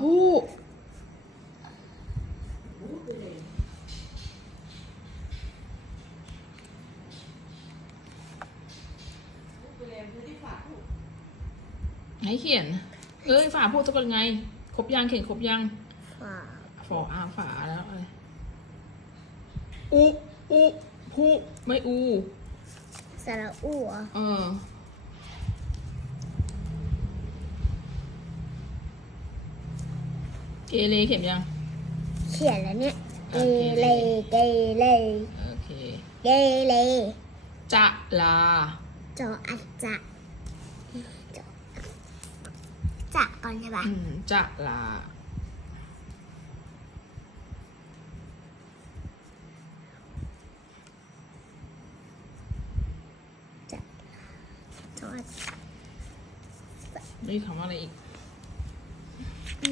ผู้ ให้เขียน เอ้ยฝาพูดจะเป็นไง ครบยังเขียนครบยังฝาฝออาฝาแล้วอะไรอุอุผู้ไม่อูสระอูเหรอเออ เกเรเขียนยัง เขียนแล้วเนี่ยเกโอเคเรเกเรโอเค เกเรจะลา จออัจจะจอจะก่อนใช่ปะอืมจะลาจออัจจะ นี่คำว่าอะไรอีก